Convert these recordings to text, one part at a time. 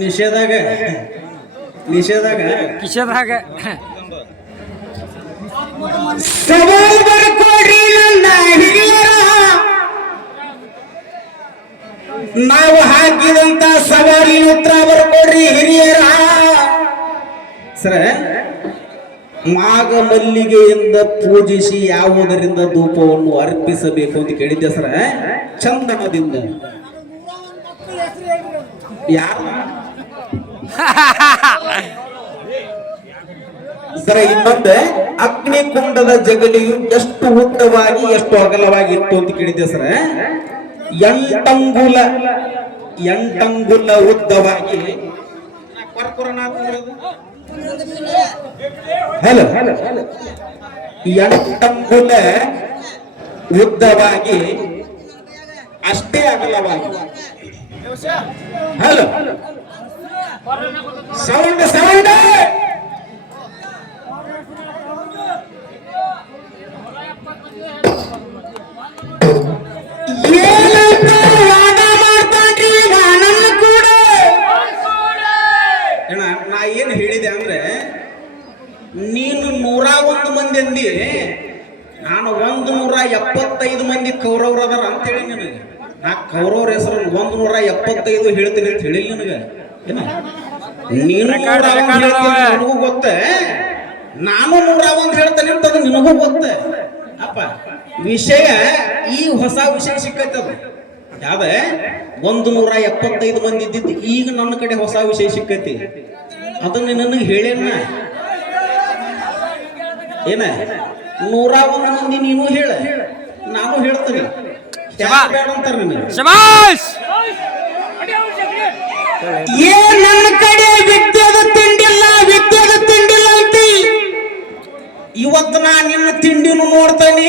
ನಿಷೇಧಾಗ ನಿಷೇಧಾಗ ಕಿಶದಾಗ ಸವಾಲ್ ಬರ್ಕೊಡ್ರಿ ನನ್ನ ಹಿರಿಯರ, ನಾವು ಹಾಕಿದಂತ ಸವಾಲಿನ ಉತ್ತರ ಬರ್ಕೊಡ್ರಿ ಹಿರಿಯರ. ಸರ, ಮಾಘ ಮಲ್ಲಿಗೆಯಿಂದ ಪೂಜಿಸಿ ಯಾವುದರಿಂದ ಧೂಪವನ್ನು ಅರ್ಪಿಸಬೇಕು ಅಂತ ಕೇಳಿದ್ದೆ ಸರ. ಚಂದನದಿಂದ. ಯಾರು ಸರ? ಇನ್ನೊಂದು, ಅಗ್ನಿಕುಂಡದ ಜಗಲಿಯು ಎಷ್ಟು ಉದ್ದವಾಗಿ ಎಷ್ಟು ಅಗಲವಾಗಿ ಇತ್ತು ಅಂತ ಕೇಳಿದ್ದೆ ಸರ. 8 ಅಂಗುಲ ಉದ್ದವಾಗಿ. ಹಲೋ, 8 ಅಂಗುಲ ಉದ್ದವಾಗಿ ಅಷ್ಟೇ ಅಗಲವಾಗಿ. Hello, sound sound. ನಾ ಏನು ಹೇಳಿದೆ ಅಂದ್ರೆ, ನೀನು 101 ಮಂದಿ ಅಂದಿ, ನಾನು 175 ಮಂದಿ ಕೌರವ್ರ ಅದಾರ ಅಂತೇಳಿ ನಿನಗೆ. ನಾ ಕೌರವ್ರ ಹೆಸರು 175 ಹೇಳ್ತೀನಿ ಅಂತ ಹೇಳಿ ನಿನಗೆ. ನೀನು ನಿನಗೂ ಗೊತ್ತ, ನಾನು 101 ಹೇಳ್ತೇನೆ ಅಂತ ಅದು ನಿನಗೂ ಗೊತ್ತ ಅಪ್ಪ. ವಿಷಯ ಈ ಹೊಸ ವಿಷಯ ಸಿಕ್ಕತ್ತದ. ಯಾವ್ದ 175 ಮಂದಿ ಇದ್ದಿದ್ದು ಈಗ ನನ್ನ ಕಡೆ ಹೊಸ ವಿಷಯ ಸಿಕ್ಕೈತಿ. ಅದನ್ನ ನನಗೆ ಹೇಳೇನ ಏನ. 101 ಮಂದಿ ನೀನು ಹೇಳ, ನಾನು ಹೇಳ್ತೇನೆ. ಬೇಡ ಅಂತಾರ ನನಗೆ. ನನ್ನ ಕಡೆ ವಿದ್ಯೆದ ತಿಂಡಿಲ್ಲ, ವಿದ್ಯೆದ ತಿಂಡಿಲ್ಲ ಅಂತಿ. ಇವತ್ತು ನಾ ನಿನ್ನ ತಿಂಡಿನೂ ನೋಡ್ತಾನೆ,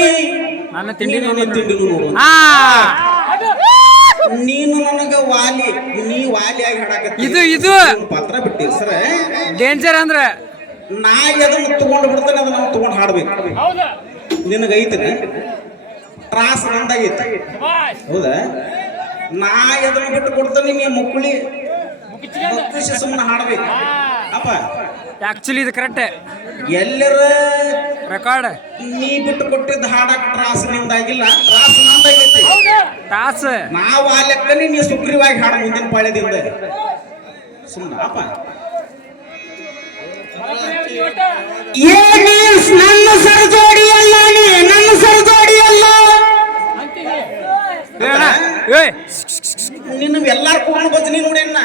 ನನ್ನ ತಿಂಡಿನೂ ನೋಡು. ನೀನು ನನಗ ವಾಲಿ, ನೀ ವಾಲಿಯಾಗಿ ಹಾಡಾಕತ್ತಿ. ಇದು ಪಾತ್ರ ಬಿಟ್ಟಿ ಸರ. ಡೇಂಜರ್ ಅಂದ್ರ ನಾ ಎದನ್ನ ತಗೊಂಡು ಬಿಡ್ತಾನೆ ಅದನ್ನ ನಾವು ತಗೊಂಡು ಹಾಡ್ಬೇಕು. ನಿನಗೈತನ ತ್ರಾಸ ನಂದಾಗೈತಿ, ಹೌದಾ? ನಾ ಎದನ್ನ ಬಿಟ್ಟು ಕೊಡ್ತಾನೆ, ನೀ ಮುಕ್ಕುಳಿ ಸುಮ್ಮನೆ ಹಾಡ್ಬೇಕು ಅಪ್ಪ. ಆಕ್ಚುಲಿ ಇದು ಕರೆಕ್ಟ್. ಎಲ್ಲರ ರೆಕಾರ್ಡ್ ನೀ ಬಿಟ್ಟು ಕೊಟ್ಟಿದ್ದ ಹಾಡಕ್ ತ್ರಾಸ ನಿಂದಾಗಿಲ್ಲ, ತ್ರಾಸ ನಂದಾಗೈತಿ. ಟಾಸ್ ನಾವು ಆ ಲೆಕ್ಕನಿ ನೀ ಸುಗ್ರೀವಾಗಿ ಹಾಡ ಮುಂದಿನ ಪಾಳ್ಯದಿಂದ ಸುಮ್ಮನೆ ಅಪ್ಪ. ನನ್ನ ಸರಜೋಡಿ ಅಲ್ಲ, ನೀ ನನ್ನ ಸರಜೋಡಿ ಅಲ್ಲ. ನಿನ್ನ ಎಲ್ಲಾರು ಕೂಡ ಭಜನೆ ನೋಡೇನ.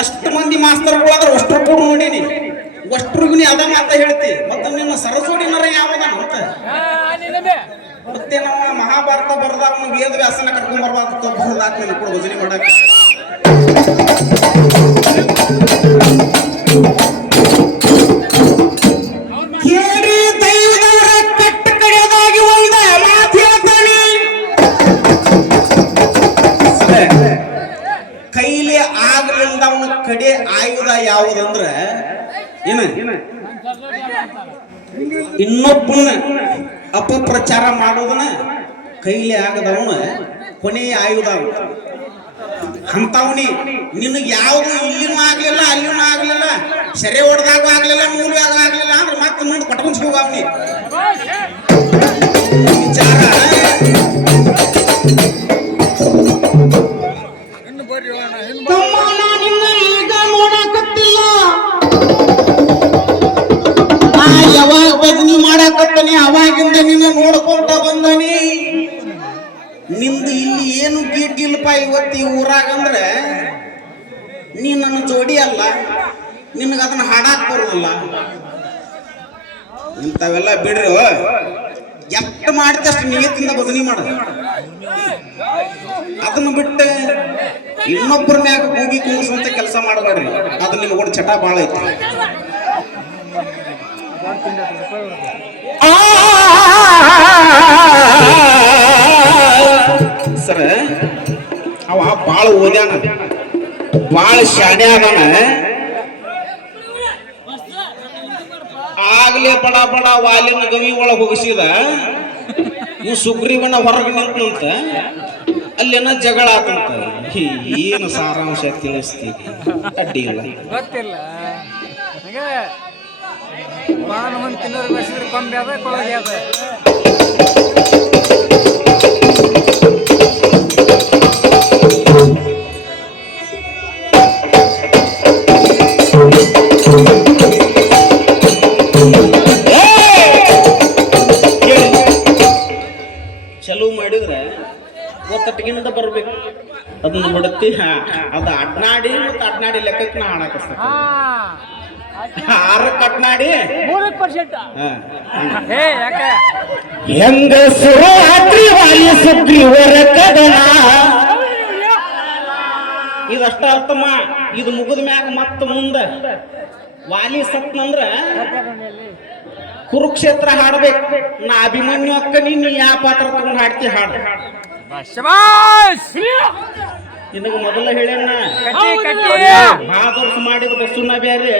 ಎಷ್ಟು ಮಂದಿ ಮಾಸ್ತರ್ಗಳಾದ್ರೆ ಅಷ್ಟ್ರು ಕೂಡ ನೋಡೀನಿ. ಅಷ್ಟ್ರಿಗೂ ನೀ ಅದ ಮಾತ ಹೇಳ್ತಿ. ಮತ್ತೆ ನಿನ್ನ ಸರಜೋಡಿನರ ಯಾವದ ಅಂತ ಮತ್ತೆ ನಾವು ಮಹಾಭಾರತ ಬರದವನು ವೇದ ವ್ಯಾಸನ ಕರ್ಕೊಂಡ್ ಬರ್ಬಾರ್ದು ಬರದಾಕ ನಿನ್ನ ಕೂಡ ಭಜನೆ ಮಾಡಕ್ಕೆ. ಕಟ್ಟ ಕಡೆಯದಾಗಿ ಒಂದ ಮಾತು ಹೇಳ್ತಾನೆ. ಕೈಲಿ ಆಗ್ಲಿಂದ ಅವನ ಕಡೆ ಆಯುಧ ಯಾವುದಂದ್ರ ಏನ, ಇನ್ನೊಬ್ಬನ ಅಪಪ್ರಚಾರ ಮಾಡೋದನ್ನ ಕೈಲಿ ಆಗದವನ ಕೊನೆಯ ಆಯುಧ ಅಂತವನಿ. ನಿನಗೆ ಯಾವುದು ಇಲ್ಲಿನೂ ಆಗ್ಲಿಲ್ಲ, ಅಲ್ಲಿನೂ ಆಗ್ಲಿಲ್ಲ, ಸೆರೆ ಹೊಡೆದಾಗ ಆಗ್ಲಿಲ್ಲ, ಮೂಲ್ಯಾಗ ಆಗ್ಲಿಲ್ಲ ಅಂದ್ರೆ ಮತ್ತೆ ಮುಂದೆ ಕಟ್ಕೊಂಡ್ ಹೋಗ ಅವನಿ ವಿಚಾರ. ಯಾವಾಗ ಭಜನಿ ಮಾಡಾಕತ್ತಾನೆ ಅವಾಗಿಂದ ನಿನ್ನ ನೋಡ್ಕೊಂತ ಬಂದನಿ. ನಿಂದು ಇಲ್ಲಿ ಏನು ಗೀಟಿಲ್ಪ ಇವತ್ತು ಈ ಊರಾಗಂದ್ರೆ ನೀ ನನ್ನ ಜೋಡಿ ಅಲ್ಲ, ನಿನಗ ಅದನ್ನ ಹಾಡಾಕ್ ಬರೋದಿಲ್ಲ. ಇಂಥವೆಲ್ಲ ಬಿಡ್ರಿ. ಎಷ್ಟು ಮಾಡ್ತಷ್ಟು ನಿಯತ್ತಿಂದ ಭಜನಿ ಮಾಡ ಅದನ್ನ ಬಿಟ್ಟು ಇನ್ನೊಬ್ಬರ ಮ್ಯಾಗ ಕೂಗಿ ಕೂಗಿಸುವಂತ ಕೆಲಸ ಮಾಡಬೇಡ್ರಿ. ಅದು ನಿಮ್ಗೊಂದು ಚಟ ಭಾಳ ಐತಿ. ಸರ ಅವ ಭಾಳ ಓದ್ಯಾನ, ಭಾಳ ಶಾಣೆ ಅದಾನ. ಆಗ್ಲೇ ಬಡ ಬಡ ವಾಲಿನ ಗವಿ ಒಳಗೆ ಹೋಗಿಸಿದ. ಇವ್ ಸುಗ್ರೀವನ ಹೊರಗೆ ನಿಂತಂತ ಅಲ್ಲೇನ ಜಗಳ ಆತಂತ. ಏನು ಸಾರಾಂಶ ತಿಳಿಸ್ತೀವಿ? ಅಡ್ಡಿ ಇಲ್ಲ, ಗೊತ್ತಿಲ್ಲ ನನಗೆ. ಬಾಳ ಮಂದಿ ತಿನ್ನೋರು ಬೆಳೆಸಿದ್ರೆ ಕೊಂಬೆ ಅದ ಕೊಳಗೆ ಅದ. ಚಲೋ ಮಾಡಿದ್ರೆ ಒತ್ತಟ್ಟಿಗಿಂತ ಬರ್ಬೇಕು. ಅದನ್ನ ಬಿಡತ್ತಿ ಅದು ಅಡ್ನಾಡಿ ಮತ್ತು ಅಡ್ನಾಡಿ ಲೆಕ್ಕಕ್ಕೆ ನಾ ಹಾಡಾಕಸ್ತ 6 ಕಟ್ನಾಡಿ 3% ಯಾಕೆ ಹೆಂಗ ಸುರಾತ್ರಿ ವಾಲಿ ಸುಗ್ರೀವರ ಕದನ. ಇದಷ್ಟ ಅರ್ಥಮ್ಮ. ಇದು ಮುಗಿದ ಮ್ಯಾಗ ಮತ್ತ ಮುಂದ ವಾಲಿ ಸತ್ನಂದ್ರ ಕುರುಕ್ಷೇತ್ರ ಹಾಡ್ಬೇಕು. ನಾ ಅಭಿಮನ್ಯು ಅಕ್ಕ ನೀನು ಯಾವ ಪಾತ್ರ ತಗೊಂಡು ಹಾಡ್ತಿ ಹಾಡು. ನಿನಗ ಮೊದಲ ಹೇಳೇನ ವರ್ಷ ಮಾಡಿದ ಬಸ್ಸುನ ಬೇರೆ,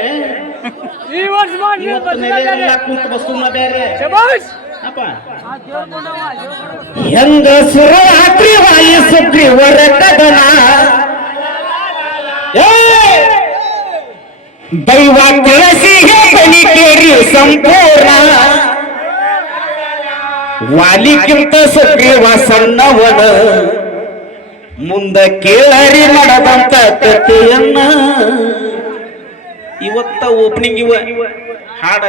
ಕುಂತ ಬಸ್ಸುನ ಬೇರೆ. ಅಪ್ಪ ಹೆಂಗ ಸುರಾತ್ರಿ ವಾಲಿ ಸುಗ್ರೀವರ ಕದನ, ದೈವ ತುಳಸಿಗೆ ಬಲಿಕೇರಿ ಸಂಪೂರ್ಣ. ವಾಲಿಗಿಂತ ಸುಗ್ರೀವ ಸಣ್ಣವನ, ಮುಂದ ಕೇಳರಿ ನಡೆದಂತ ಕಥೆಯನ್ನ. ಇವತ್ತ ಓಪನಿಂಗ್ ಇವ ಹಾಡ.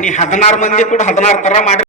ನೀ 16 ಮಂದಿ ಕೂಡ 16 ತರ ಮಾಡಿ